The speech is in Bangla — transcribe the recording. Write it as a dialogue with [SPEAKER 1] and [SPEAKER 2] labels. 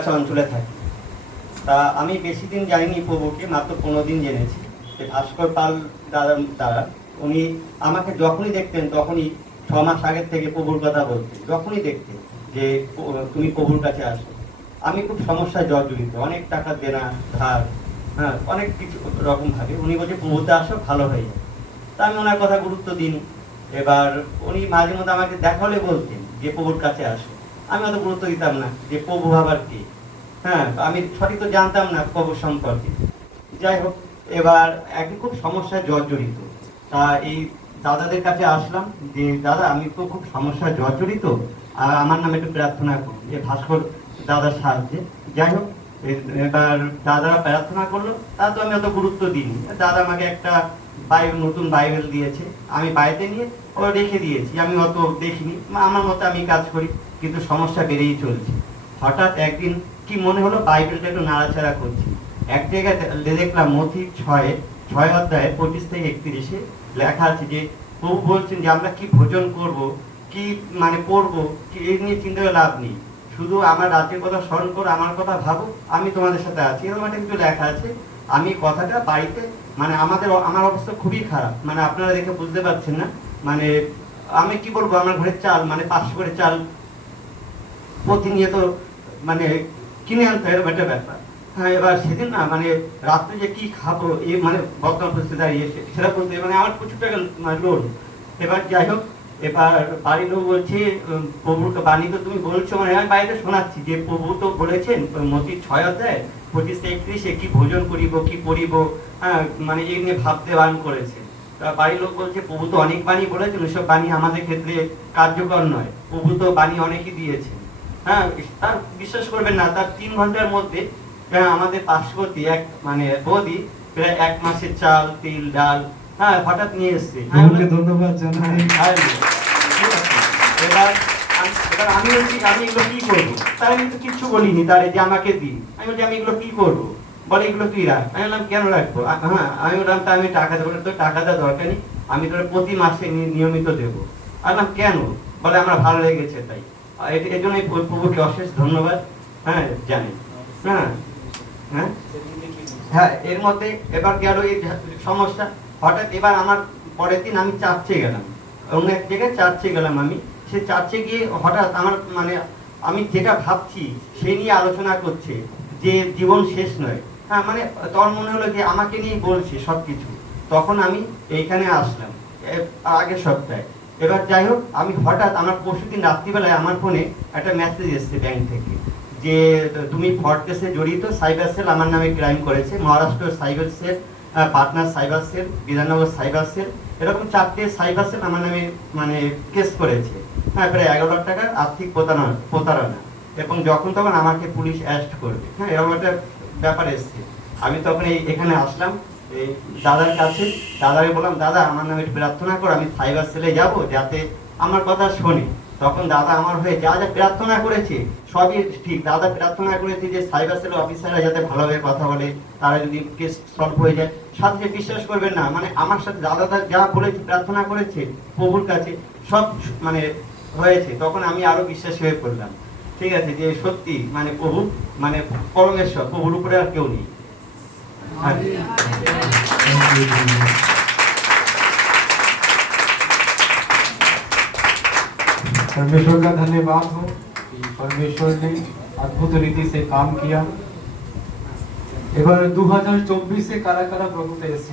[SPEAKER 1] অঞ্চলে থাকি। তা আমি বেশি দিন জানিনি প্রভুকে, মাত্র পনেরো দিন জেনেছি। যে ভাস্কর পাল দাদা দ্বারা উনি আমাকে যখনই দেখতেন তখনই ছ মাস আগের থেকে প্রভুর কথা বলতেন। যখনই দেখতেন যে তুমি প্রভুর কাছে আসো। আমি খুব সমস্যায় জর্জরিত। অনেক টাকা দেনা, ধার হ্যাঁ অনেক কিছু রকম ভাবে উনি বলছে, প্রভুতে আসো, ভালো হয়ে যাবে। তা আমি ওনার কথা গুরুত্ব দিন এবার উনি মাঝে মধ্যে আমাকে দেখা হলে বলতেন যে, প্রভুর কাছে আসো। আমি অত গুরুত্ব দিতাম না যে প্রভু আবার কি। হ্যাঁ আমি সঠিক তো জানতাম না প্রভু সম্পর্কে। যাই হোক, এবার একদিন খুব সমস্যায় জর্জরিত। তা এই দাদাদের কাছে আসলাম, যে, দাদা, আমি তো খুব সমস্যায় জর্জরিত। আর আমার নামে একটু প্রার্থনা করুন। যে, ভাস্কর দাদার সাহায্যে। যাই হোক এবার দাদারা প্রার্থনা করল, তা তো আমি অত গুরুত্ব দিইনি। দাদা আমাকে একটা বাইবেল নতুন বাইবেল দিয়েছে, আমি নিয়ে ও রেখে দিয়েছি, আমি অত দেখিনি। আমার মতো আমি কাজ করি, কিন্তু সমস্যা বেড়েই চলছে। হঠাৎ একদিন কি মনে হলো, বাইবেলটা একটু নাড়াচাড়া করছি। এক জায়গায় দেখলাম মথি ছয়ে, ছয় অধ্যায়ে পঁচিশ থেকে একত্রিশে লেখা আছে যে, প্রভু বলছেন যে আমরা কি ভোজন করব, কি মানে পড়ব কি এই নিয়ে চিন্তা লাভ নেই। শুধু আমার রাতের কথা স্মরণ করো, আমার কথা ভাবো আমি তোমাদের সাথে আছি। এরকম একটা কিছু লেখা আছে। আমি কথাটা বাড়িতে মানে আমাদের আমার অবস্থা খুবই খারাপ। মানে আপনারা দেখে বুঝতে পারছেন না। মানে আমি কি বলব, আমার ঘরের চাল মানে পাঁচশো করে চাল প্রতিনিয়ত মানে কিনে আনতে এরকম একটা ব্যাপার। হ্যাঁ এবার সেদিন না মানে রাত্রে যে কি খাব এই মানে বর্তমান পরিস্থিতি দাঁড়িয়ে সেটা বলতে মানে আমার প্রচুর টাকা লোন এবার যাই হোক এবার বাড়ির লোক বলছে প্রভুর বাণী তো তুমি বলছো মানে আমি বাড়িতে শোনাচ্ছি। যে প্রভু তো বলেছেন মতি ছয় অধ্যায় পঁচিশ একত্রিশে কি ভোজন করিব কি করিব হ্যাঁ মানে এই নিয়ে ভাবতে বান করেছে তা বাড়ির লোক বলছে প্রভু তো অনেক বাণী বলেছেন ওইসব বাণী আমাদের ক্ষেত্রে কার্যকর নয়। প্রভু তো বাণী অনেকই দিয়েছে হ্যাঁ তার বিশ্বাস করবেন না তার তিন ঘণ্টার মধ্যে আহ, আমাদের পার্শ্ববর্তী এক মানে বৌদি প্রায় এক মাসের চাল তিল ডাল হ্যাঁ হঠাৎ নিয়ে এসছে। হ্যাঁ,
[SPEAKER 2] প্রভুকে ধন্যবাদ জানাই।
[SPEAKER 1] হ্যাঁ, ঠিক আছে। এবার এবার আমি আমি এগুলো কি করব? তার আমি তো কিচ্ছু বলিনি তারে যে আমাকে দি আমি বলছি আমি এগুলো কি করব? বলে এগুলো তুই রাখ। আমি বললাম কেন রাখব? হ্যাঁ আমি বললাম তা আমি টাকা দেবো তো টাকা দেওয়ার দরকার নেই। আমি তোর প্রতি মাসে নি- নিয়মিত দেবো। আমি বললাম কেন? বলে আমার ভালো লেগেছে তাই। আর এই জন্যই প্র- প্রভুকে অশেষ ধন্যবাদ হ্যাঁ জানি হ্যাঁ হ্যাঁ। হ্যাঁ এর মধ্যে এবার গেল এই সমস্যা। হঠাৎ এবার আমার পরের দিন আমি চার্চে গেলাম। অন্য এক জায়গায় চার্চে গেলাম আমি। সে চার্চে গিয়ে হঠাৎ আমার মানে আমি যেটা ভাবছি সেই নিয়ে আলোচনা করছে যে জীবন শেষ নয়। হ্যাঁ মানে তোর মনে হলো যে আমাকে নিয়েই বলছে সব কিছু তখন আমি এইখানে আসলাম আগের সপ্তাহে। এবার যাই হোক, আমি হঠাৎ আমার পরশুদিন রাত্রিবেলায় আমার ফোনে একটা মেসেজ এসছে ব্যাংক থেকে যে, তুমি ফ্রড কেসে জড়িত সাইবার সেল আমার নামে ক্রাইম করেছে, মহারাষ্ট্র সাইবার সেল পাটনার cyber cell, Bidhannagar cyber cell, এরকম চারটে সাইবার সেল আমার নামে মানে কেস করেছে। হ্যাঁ প্রায় এগারো লাখ টাকার আর্থিক প্রতারণা প্রতারণা। এবং যখন তখন আমাকে পুলিশ অ্যারেস্ট করবে। হ্যাঁ এরকম একটা ব্যাপার এসছে। আমি তখন এই, এখানে আসলাম, এই দাদার কাছে, দাদাকে বললাম, দাদা, আমার নামে একটু প্রার্থনা করো, আমি সাইবার সেলে যাব, যাতে আমার কথা শোনে। তখন দাদা আমার হয়ে যা যা প্রার্থনা করেছে সবই ঠিক। দাদা প্রার্থনা করেছে যে সাইবার সেল অফিসাররা যাতে ভালোভাবে কথা বলে তারা যদি কেস সলভ হয়ে যায়। সাথে বিশ্বাস করবেন না মানে আমার সাথে দাদা যা বলেছে প্রার্থনা করেছে প্রভুর কাছে সব মানে হয়েছে তখন আমি আরও বিশ্বাস হয়ে পড়লাম। ঠিক আছে যে সত্যি মানে প্রভু মানে পরমেশ্বর প্রভুর উপরে আর কেউ নেই।
[SPEAKER 2] परमेश्वर का धन्यवाद हो कि परमेश्वर ने अद्भुत रीति से काम किया এবার দু হাজার চব্বিশে কারা কারা প্রভুতে এসেছে